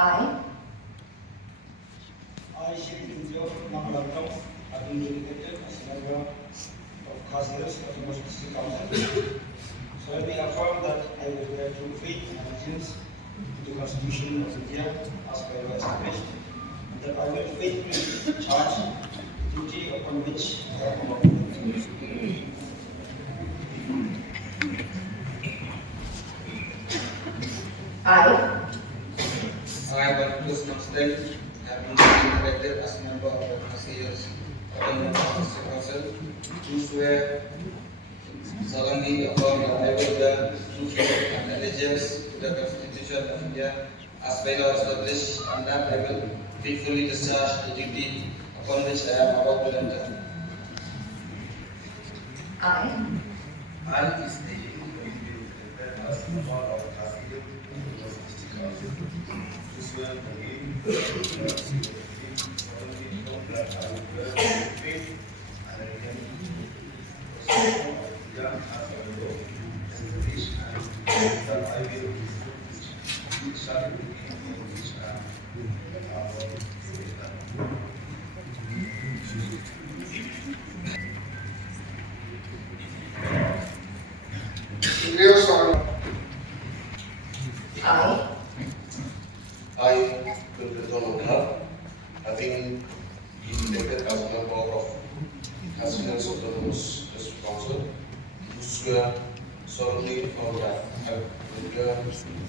I, have been dedicated as a member of Councillors of the District Council. So let me affirm that I will bear true faith and allegiance to the Constitution of India as by law established, and that I will faithfully discharge the duty upon which I am about to enter. I, Baptist Constant, have been elected as member of the Councillors of the District Council, do swear solemnly affirm that I will bear true faith and allegiance to the Constitution of India as by law established, and that I will faithfully discharge the duty upon which I am about to enter. I, Is the as member of Council of the District Council, do swear again that I will bear true faith and allegiance to the Constitution of India as by law established, and that I will discharge the duty upon which I am about to enter. I, Mynta, having been elected as a member of Councillors of the District Council, do swear solemnly affirm that I will bear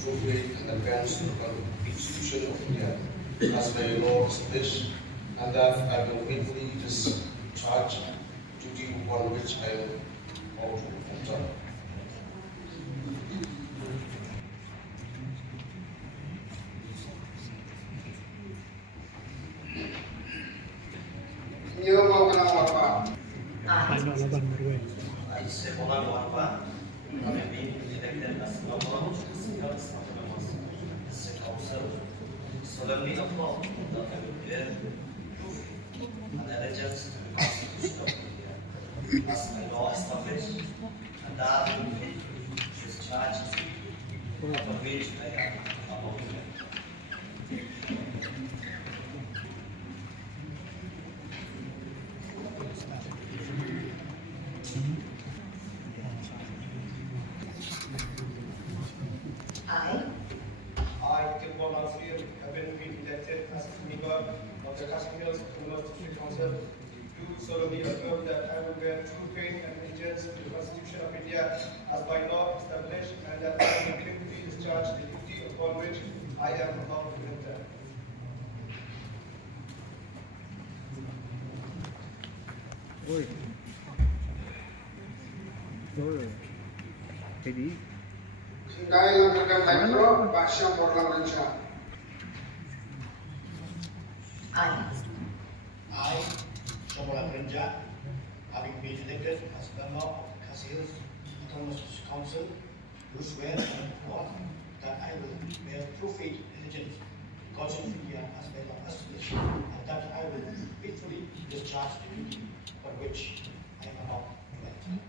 true faith and allegiance to the Constitution of India as by law established, and that I will faithfully discharge the duty upon which I am about to enter. I say Mohan Warpa, having been elected as member of the Council of the District Council, solemnly affirm that I will bear true faith and allegiance to the Constitution of India as by law established, and that I will faithfully discharge the duty upon which I am about to enter. Jingbam, have been elected as a member of the Councillors of the District Council, do solemnly affirm that I will bear true faith and allegiance to the Constitution of India as by law established, and that I will faithfully discharge the duty upon which I am about to enter. I, having been elected as a member of the Councillors of the District Council, do swear and affirm that I will bear true faith and allegiance to the Constitution of India as by law established, and that I will faithfully discharge the duty upon which I am about to enter.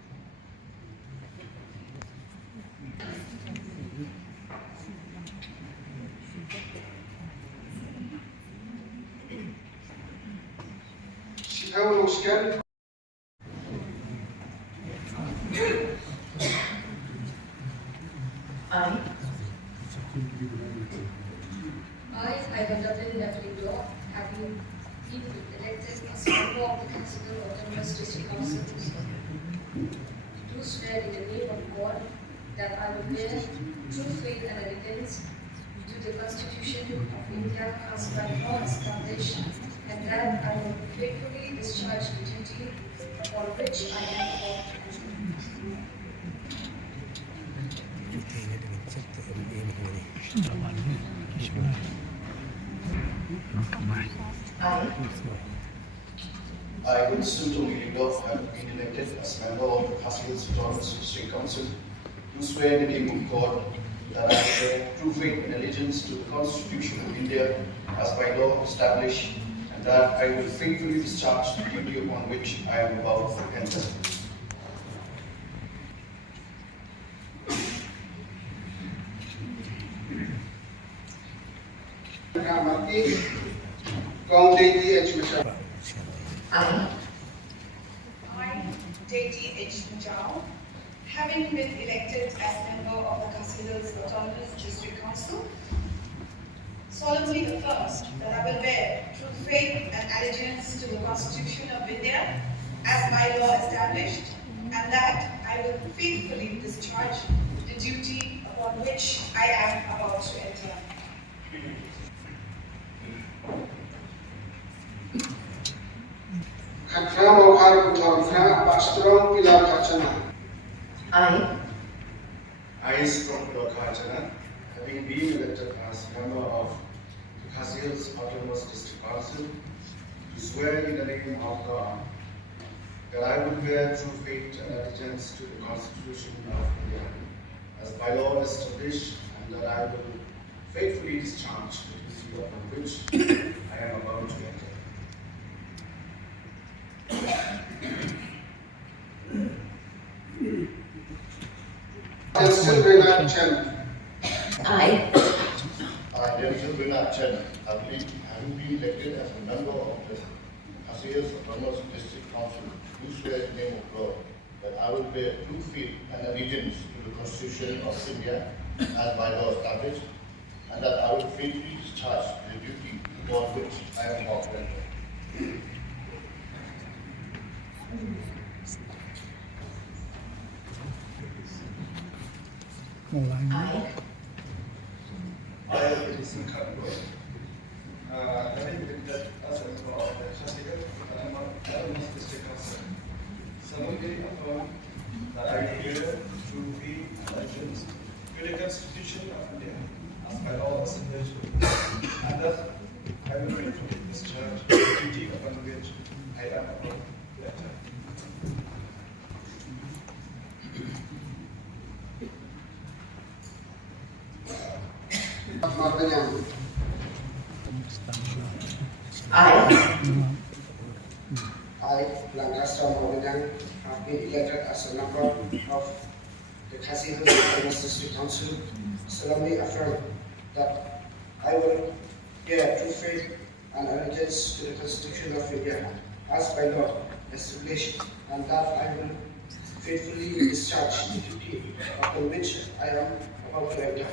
I, Mynta, having been elected as member of the Council of the District Council, do swear in the name of God that I will bear true faith and allegiance to the Constitution of India as by law established, and that I will faithfully discharge the duty for which I am about to enter. I, Jingbam, have been elected as member of the Councillors of the District Council, do swear in the name of God that I will bear true faith and allegiance to the Constitution of India as by law established, and that I will faithfully discharge the duty upon which I am about to enter. I, JTH Jong, having been elected as member of the Khasi Hills Autonomous District Council, solemnly affirms that I will bear true faith and allegiance to the Constitution of India as by law established, and that I will faithfully discharge the duty upon which I am about to enter. I, Strong Kachana, having been elected as member of the Khasi Hills Autonomous District Council, do swear in the name of God that I will bear true faith and allegiance to the Constitution of India as by law established, and that I will faithfully discharge the duty upon which I am about to enter. I, Denzel Bernard Chen, having been elected as a member of the Khasi Hills Autonomous District Council, do swear in the name of God that I will bear true faith and allegiance to the Constitution of India as by law established, and that I will faithfully discharge the duty upon which I am about to enter. I, Edison Kango, having been elected as a member of the Khasi Hills Autonomous District Council, solemnly affirm that I will bear true faith and allegiance to the Constitution of India as by law established, and that I will faithfully discharge the duty upon which I am about to enter. I, Lancaster Morgan, have been elected as a member of the Khasi Hills Autonomous District Council, solemnly affirm that I will bear true faith and allegiance to the Constitution of India as by law established, and that I will faithfully discharge the duty upon which I am about to enter.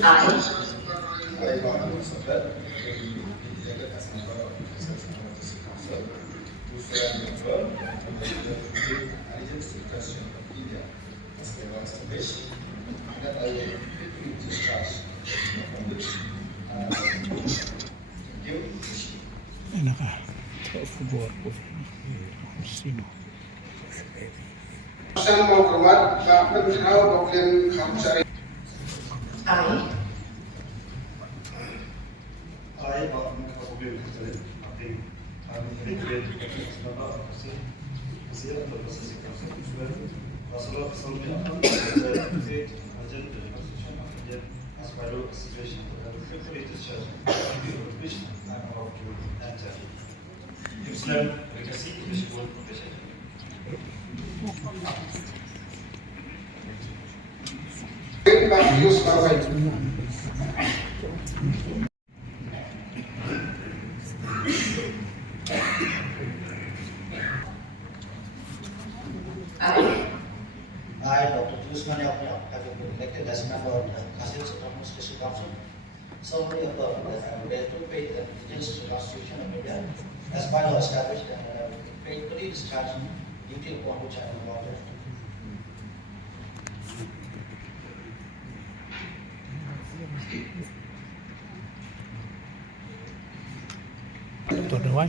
I, Governor Sabet, elected as a member of the Constitution Council, do swear and affirm that I will bear true faith and allegiance to the Constitution of India as by law established, and that I will faithfully discharge upon which I am about to enter. Thank you. I, Governor Kabul, having been elected as a member of the Khasi Hills Autonomous District Council, solemnly affirm that I will bear true faith and allegiance to the Constitution of India as by law established, and I will faithfully discharge the duty upon which I am about to enter. Islam, Lekasi, Bishopul, Bishop. I, Dr. Smai, having been elected as a member of the Khasi Hills Autonomous District Council, solemnly affirm that I will bear true faith and allegiance to the Constitution of India as by law established, and that I will faithfully discharge the duty upon which I am about to enter. Tuần rồi.